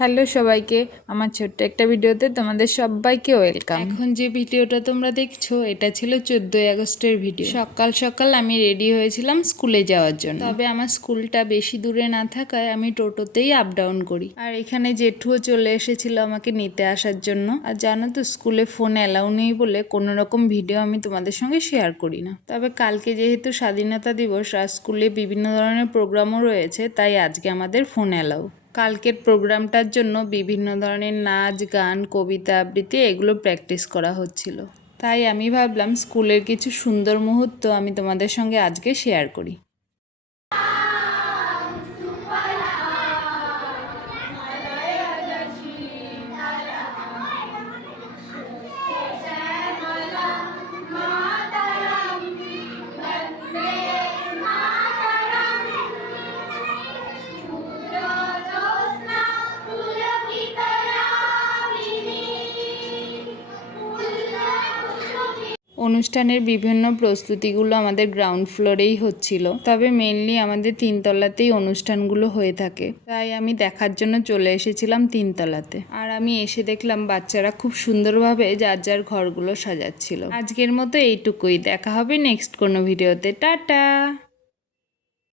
Hello সবাইকে, আমার ছোট্ট একটা ভিডিওতে তোমাদের সবাইকে ওয়েলকাম। এখন যে ভিডিওটা তোমরা দেখছো এটা ছিল 14ই আগস্টের ভিডিও। সকাল সকাল আমি রেডি হয়েছিলাম স্কুলে যাওয়ার জন্য। তবে আমার স্কুলটা বেশি দূরে না থাকায় আমি টোটোতেই আপ ডাউন করি। আর এখানে জেঠুও চলে এসেছিল আমাকে নিতে আসার জন্য। আর জানো তো স্কুলে ফোন অ্যালাউ নেই বলে কোনো রকম ভিডিও আমি তোমাদের সঙ্গে শেয়ার করি না। তবে কালকে যেহেতু স্বাধীনতা দিবস আর স্কুলে বিভিন্ন ধরনের প্রোগ্রামও রয়েছে, তাই আজকে আমাদের ফোন অ্যালাউ। কালকের প্রোগ্রামটার জন্য বিভিন্ন ধরনের নাচ, গান, কবিতা আবৃত্তি এগুলো প্র্যাকটিস করা হচ্ছিল। তাই আমি ভাবলাম স্কুলের কিছু সুন্দর মুহূর্ত আমি তোমাদের সঙ্গে আজকে শেয়ার করি। অনুষ্ঠানের বিভিন্ন প্রস্তুতিগুলো আমাদের গ্রাউন্ড ফ্লোরেই হচ্ছিল, তবে মেনলি আমাদের তিনতলাতেই অনুষ্ঠানগুলো হয়ে থাকে, তাই আমি দেখার জন্য চলে এসেছিলাম তিনতলাতে। আর আমি এসে দেখলাম বাচ্চারা খুব সুন্দরভাবে যার যার ঘরগুলো সাজাচ্ছিল। আজকের মতো এইটুকুই, দেখা হবে নেক্সট কোনো ভিডিওতে। টাটা।